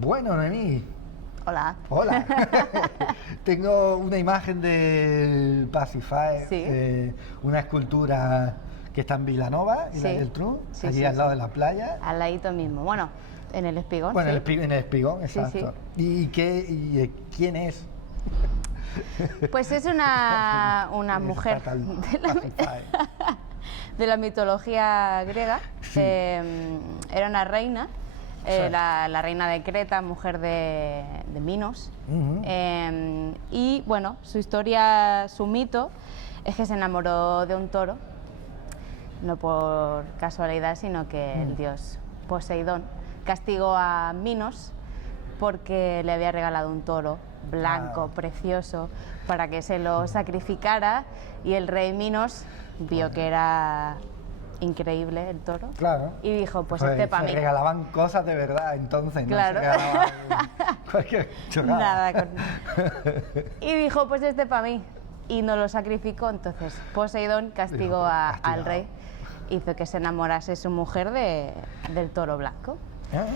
Bueno, Noemí, Hola. hola. Tengo una imagen de Pacify, Sí. una escultura que está en Vilanova, en la Sí. Geltrú, Sí, allí sí, al lado sí. de la playa. Al ladito mismo. Bueno, en el Espigón. Bueno, sí. en el Espigón, Sí, exacto. ¿Quién es? Pues es una mujer Esta tal Pacify. de la mitología griega. Sí. Era una reina, Sí. la reina de Creta, mujer de Minos. Ujú. Y bueno, su historia, su mito, es que se enamoró de un toro, no por casualidad, sino que el dios Poseidón castigó a Minos porque le había regalado un toro blanco, precioso, para que se lo sacrificara, y el rey Minos vio que era increíble el toro. Claro. Y dijo, pues este para se mí. regalaban cosas de verdad, entonces, Claro. no se regalaban cualquier chorrada. Nada Y dijo, pues este para mí. Y no lo sacrificó. Entonces Poseidón castigó Dijo, al castigado. rey, hizo que se enamorase su mujer del toro blanco. Ah,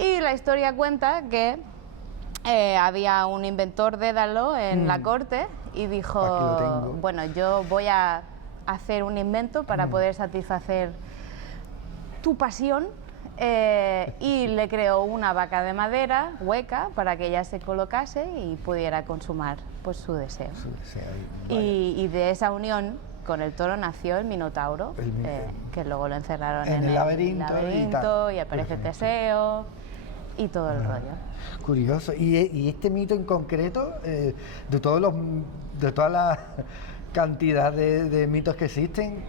Y la historia cuenta que había un inventor Dédalo en la corte y Aquí lo dijo, tengo. bueno, yo voy a hacer un invento para poder satisfacer tu pasión, y le creó una vaca de madera hueca para que ella se colocase y pudiera consumar pues su deseo. sí, ahí, vaya. Y de esa unión con el toro nació el Minotauro, que luego lo encerraron en el laberinto y aparece Perfecto. Teseo y todo el rollo. Curioso. Y este mito en concreto, de toda la cantidad de mitos que existen,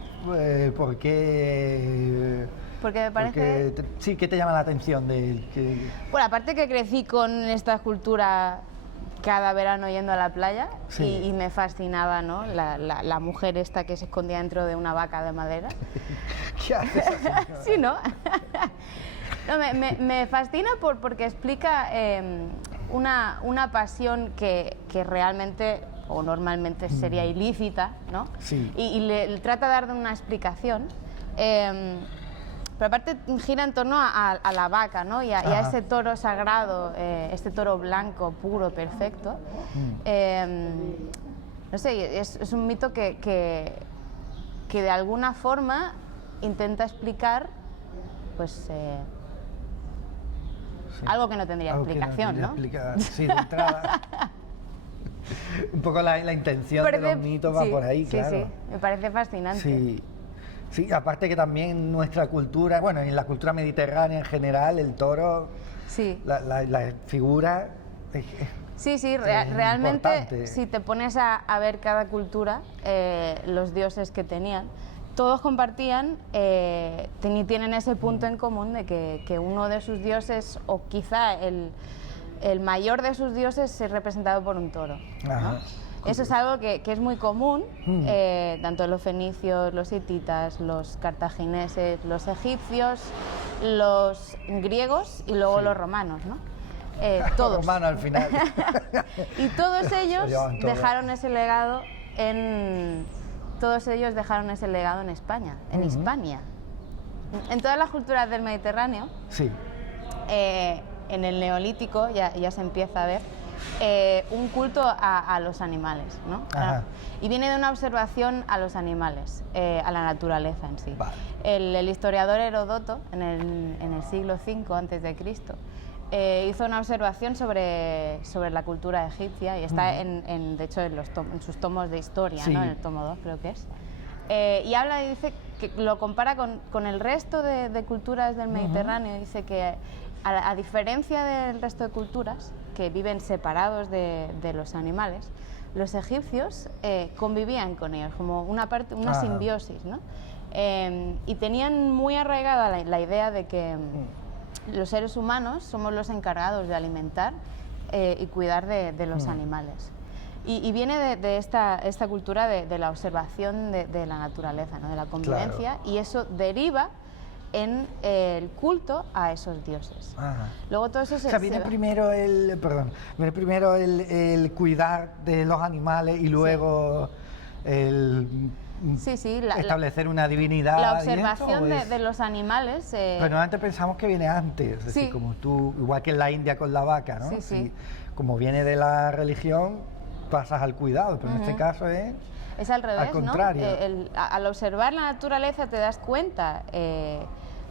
¿por qué? Porque me parece... Sí, ¿qué te llama la atención de él? Bueno, aparte que crecí con esta escultura cada verano yendo a la playa, Sí. y me fascinaba, ¿no? La mujer esta que se escondía dentro de una vaca de madera. ¿Qué hace esa señora? Sí, ¿no? No, me fascina porque explica una pasión que realmente o normalmente sería ilícita, ¿no? Sí. Y le trata de dar una explicación. Pero aparte gira en torno a la vaca, ¿no? Y a Ajá. ese toro sagrado, este toro blanco, puro, perfecto. No sé, es un mito que de alguna forma intenta explicar, pues, Sí. algo que no tendría Algo que explicación, tendría ¿no? explicar, sí, de entrada. Un poco la intención de los mitos va sí, por ahí, sí, claro. sí, me parece fascinante. Sí. Sí, aparte que también en nuestra cultura, bueno, en la cultura mediterránea en general, el toro, Sí. la figura Sí, sí, es realmente importante. si te pones a ver cada cultura, los dioses que tenían, todos compartían, tienen ese punto en común de que uno de sus dioses, o quizá el mayor de sus dioses, es representado por un toro, ¿no? Ajá. Eso es algo que es muy común, tanto los fenicios, los hititas, los cartagineses, los egipcios, los griegos y luego Sí. los romanos, ¿no? Todos. Romano al final. Y todos ellos llevan todo. dejaron ese legado en España, en Hispania. En todas las culturas del Mediterráneo, Sí. en el Neolítico ya se empieza a ver un culto a los animales, ¿no? Ajá. Y viene de una observación a los animales, a la naturaleza en sí. Vale. El historiador Heródoto, en el siglo V a.C., hizo una observación sobre la cultura egipcia, y está de hecho en sus tomos de historia, Sí. ¿no? En el tomo 2 creo que es. Y habla y dice que lo compara con el resto de culturas del Mediterráneo. Dice que a diferencia del resto de culturas que viven separados de los animales, los egipcios convivían con ellos como una Ajá. simbiosis, ¿no? Y tenían muy arraigada la idea de que los seres humanos somos los encargados de alimentar y cuidar de los animales. Y viene de esta cultura de la observación de la naturaleza, ¿no? De la convivencia, Claro. y eso deriva en el culto a esos dioses. Ajá. Luego todo eso O sea, viene primero el cuidar de los animales y luego el Sí, establecer una divinidad. La observación y eso, de los animales. Pero normalmente pensamos que viene antes, es decir, como tú, igual que en la India con la vaca, ¿no? Sí. Como viene de la religión, pasas al cuidado, pero en este caso es al revés, al contrario. ¿no? Al observar la naturaleza te das cuenta,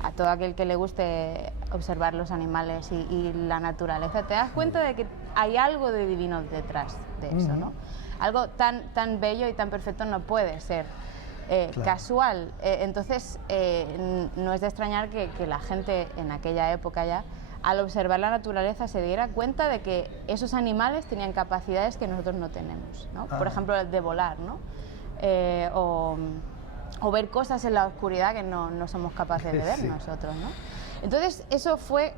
a todo aquel que le guste observar los animales y la naturaleza, te das cuenta de que hay algo de divino detrás de eso, ¿no? Algo tan bello y tan perfecto no puede ser casual. Entonces, no es de extrañar que la gente en aquella época ya, al observar la naturaleza, se diera cuenta de que esos animales tenían capacidades que nosotros no tenemos, ¿no? Por ejemplo, de volar, ¿no? O ver cosas en la oscuridad que no somos capaces de ver nosotros, ¿no? Entonces eso fue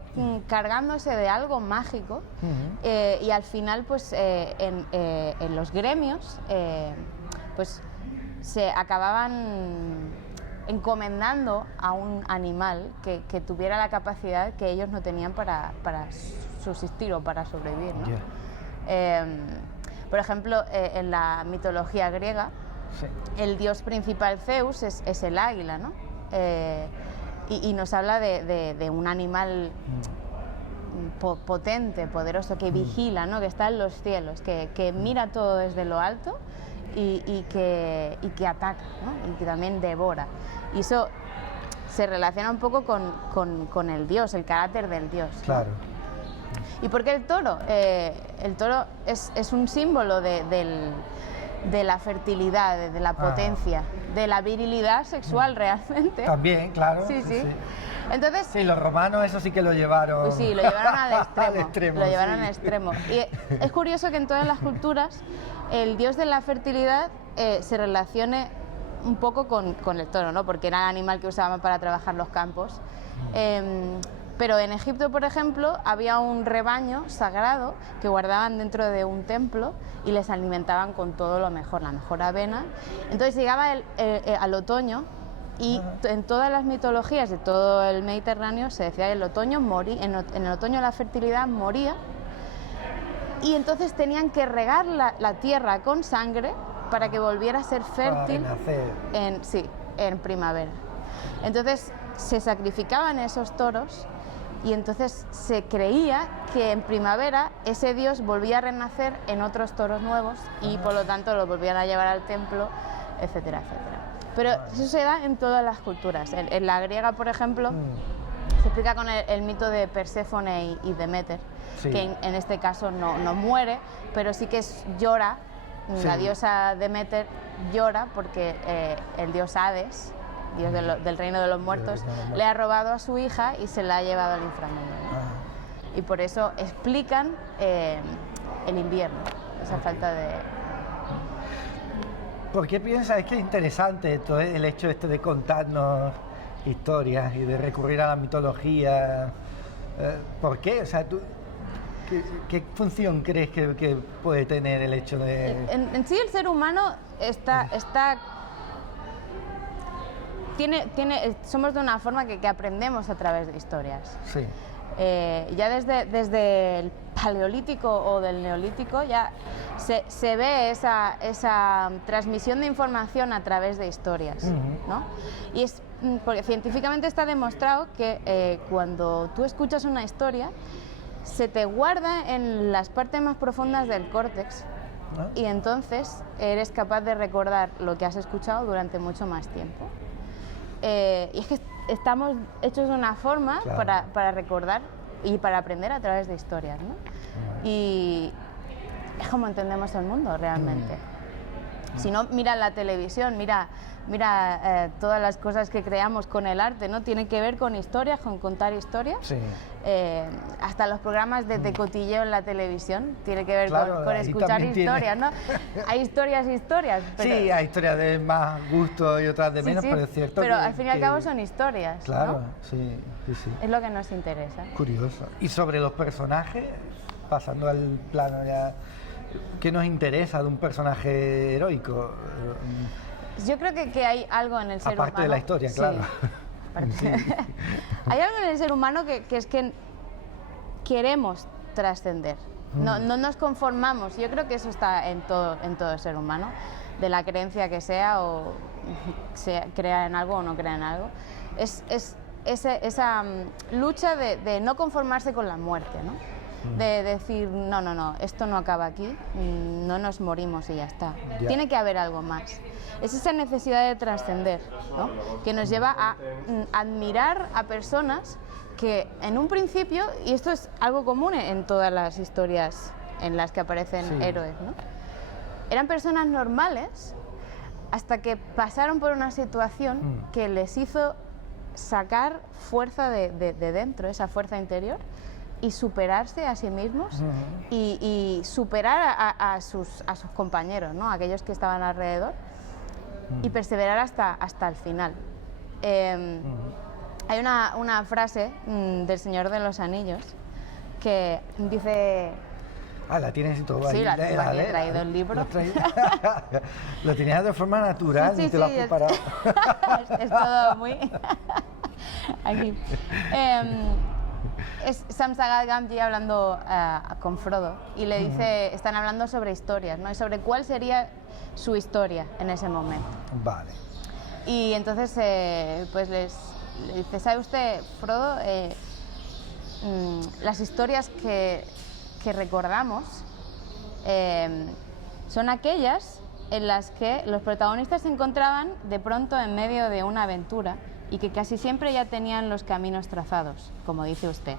cargándose de algo mágico y al final pues en los gremios pues se acababan encomendando a un animal que tuviera la capacidad que ellos no tenían para subsistir o para sobrevivir, ¿no? Por ejemplo, en la mitología griega, el dios principal Zeus es el águila, ¿no? Y nos habla de un animal potente, poderoso, que vigila, ¿no? Que está en los cielos, que mira todo desde lo alto y que ataca, ¿no? Y que también devora. Y eso se relaciona un poco con el dios, el carácter del dios, ¿no? Claro. ¿Y por qué el toro? El toro es un símbolo de la fertilidad, de la potencia, de la virilidad sexual realmente. También, claro. Sí. Entonces, sí, los romanos eso sí que lo llevaron. Pues sí, lo llevaron al extremo. Al extremo, lo llevaron al extremo. Y es curioso que en todas las culturas el dios de la fertilidad se relacione un poco con el toro, ¿no? Porque era el animal que usaban para trabajar los campos. Pero en Egipto, por ejemplo, había un rebaño sagrado que guardaban dentro de un templo y les alimentaban con todo lo mejor, la mejor avena. Entonces llegaba al otoño y en todas las mitologías de todo el Mediterráneo se decía que el otoño en el otoño la fertilidad moría y entonces tenían que regar la tierra con sangre para que volviera a ser fértil en primavera. Entonces se sacrificaban esos toros y entonces se creía que en primavera ese dios volvía a renacer en otros toros nuevos y por lo tanto los volvían a llevar al templo, etcétera, etcétera. Pero eso se da en todas las culturas. En la griega, por ejemplo, se explica con el mito de Perséfone y Deméter, que en este caso no muere, pero sí que llora, la diosa Deméter llora porque el dios Hades, dios del reino de los muertos, le ha robado a su hija y se la ha llevado al inframundo, ¿no? Y por eso explican el invierno, esa falta de... ¿Por qué piensas? Es que es interesante todo el hecho de contarnos historias y de recurrir a la mitología. ¿Por qué? O sea, ¿qué función crees que puede tener el hecho de...? En sí el ser humano somos de una forma que aprendemos a través de historias. Sí. Ya desde el paleolítico o del neolítico ya se ve esa transmisión de información a través de historias, ¿no? Y es porque científicamente está demostrado que cuando tú escuchas una historia se te guarda en las partes más profundas del córtex y entonces eres capaz de recordar lo que has escuchado durante mucho más tiempo. Y es que estamos hechos de una forma para recordar y para aprender a través de historias, ¿no? Y es como entendemos el mundo realmente. Si no, mira la televisión, mira todas las cosas que creamos con el arte, ¿no? Tiene que ver con historias, con contar historias. Sí. Hasta los programas de cotilleo en la televisión tiene que ver con escuchar historias, ¿no? Hay historias y historias. Pero... Sí, hay historias de más gusto y otras de menos, pero es cierto pero al fin y al cabo son historias, claro, ¿no? Sí. Es lo que nos interesa. Curioso. Y sobre los personajes, pasando al plano ya... ¿Qué nos interesa de un personaje heroico? Yo creo que hay algo en el ser humano... Aparte de la historia, claro. Sí. Hay algo en el ser humano que es que queremos trascender. No nos conformamos. Yo creo que eso está en todo el ser humano, de la creencia que sea o se crea en algo o no crea en algo, es esa lucha de no conformarse con la muerte, ¿no? De decir, no, esto no acaba aquí, no nos morimos y ya está. Tiene que haber algo más. Es esa necesidad de trascender, ¿no? Que nos lleva a admirar a personas que en un principio, y esto es algo común en todas las historias en las que aparecen héroes, ¿no? Eran personas normales hasta que pasaron por una situación que les hizo sacar fuerza de dentro, esa fuerza interior, y superarse a sí mismos y superar a sus compañeros, ¿no? Aquellos que estaban alrededor, y perseverar hasta el final. Hay una frase del Señor de los Anillos que dice... la tienes y todo Sí, ahí. la tengo aquí, he traído el libro. Lo tenías de forma natural, Sí, ni te lo has preparado. Es todo muy... aquí. Es Sam Gamgee hablando con Frodo y le dice, están hablando sobre historias, ¿no? Y sobre cuál sería su historia en ese momento. Vale. Y entonces pues le dice, ¿sabe usted, Frodo? Las historias que recordamos son aquellas en las que los protagonistas se encontraban de pronto en medio de una aventura y que casi siempre ya tenían los caminos trazados, como dice usted.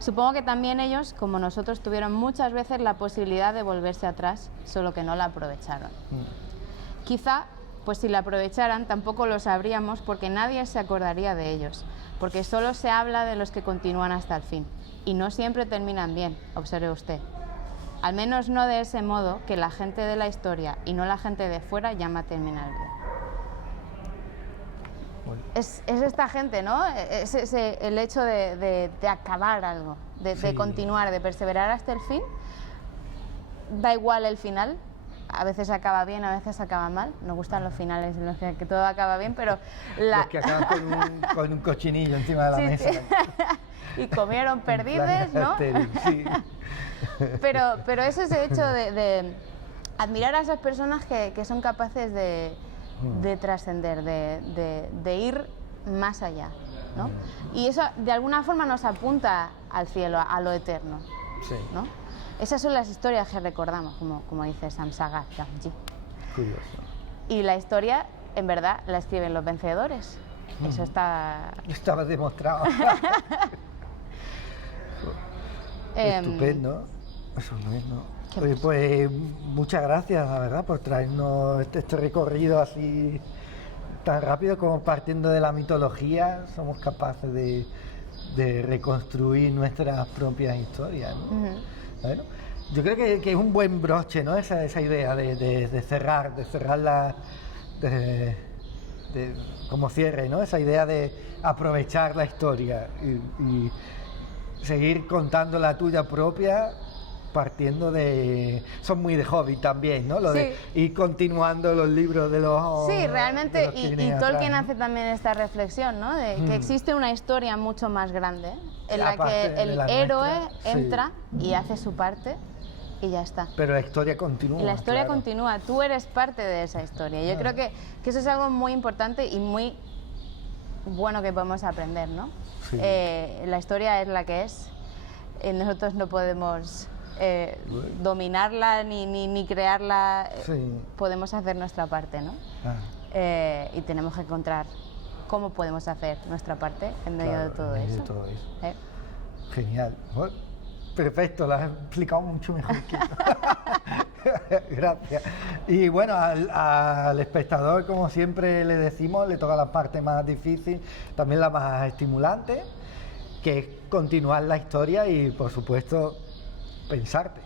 Supongo que también ellos, como nosotros, tuvieron muchas veces la posibilidad de volverse atrás, solo que no la aprovecharon. Quizá, pues si la aprovecharan, tampoco lo sabríamos porque nadie se acordaría de ellos, porque solo se habla de los que continúan hasta el fin, y no siempre terminan bien, observe usted. Al menos no de ese modo que la gente de la historia y no la gente de fuera llama terminar bien. Es esta gente, ¿no? Es el hecho de acabar algo, de continuar, de perseverar hasta el fin. Da igual el final, a veces acaba bien, a veces acaba mal. Nos gustan los finales en los que todo acaba bien, pero... Los que acaban con un cochinillo encima de la mesa. Sí. Y comieron perdices, ¿no? Sí. Pero es ese hecho de admirar a esas personas que son capaces de trascender, de ir más allá, ¿no? Y eso de alguna forma nos apunta al cielo, a lo eterno, ¿no? Esas son las historias que recordamos, como dice Sam Gamgee. Curioso. Y la historia, en verdad, la escriben los vencedores. Eso estaba demostrado. Estupendo. Eso no es, ¿no? Oye, pues muchas gracias, la verdad, por traernos este recorrido así tan rápido, como partiendo de la mitología somos capaces de reconstruir nuestras propias historias, ¿no? Bueno, yo creo que es un buen broche, ¿no? Esa idea de cerrarla como cierre, ¿no? Esa idea de aprovechar la historia y seguir contando la tuya propia, partiendo de... Son muy de hobby también, ¿no? De ir continuando los libros de los... Sí, realmente, y Tolkien atrás, ¿no? hace también esta reflexión, ¿no? De que existe una historia mucho más grande, en la que el héroe entra y hace su parte y ya está. Pero la historia continúa. Y la historia continúa, tú eres parte de esa historia. Yo creo que eso es algo muy importante y muy bueno que podemos aprender, ¿no? Sí. La historia es la que es, nosotros no podemos dominarla ni crearla, podemos hacer nuestra parte, ¿no? Y tenemos que encontrar cómo podemos hacer nuestra parte en medio de todo eso. Genial. Bueno, perfecto, lo has explicado mucho mejor que yo. Gracias. Y bueno, al espectador, como siempre le decimos, le toca la parte más difícil, también la más estimulante, que es continuar la historia y, por supuesto, pensarte.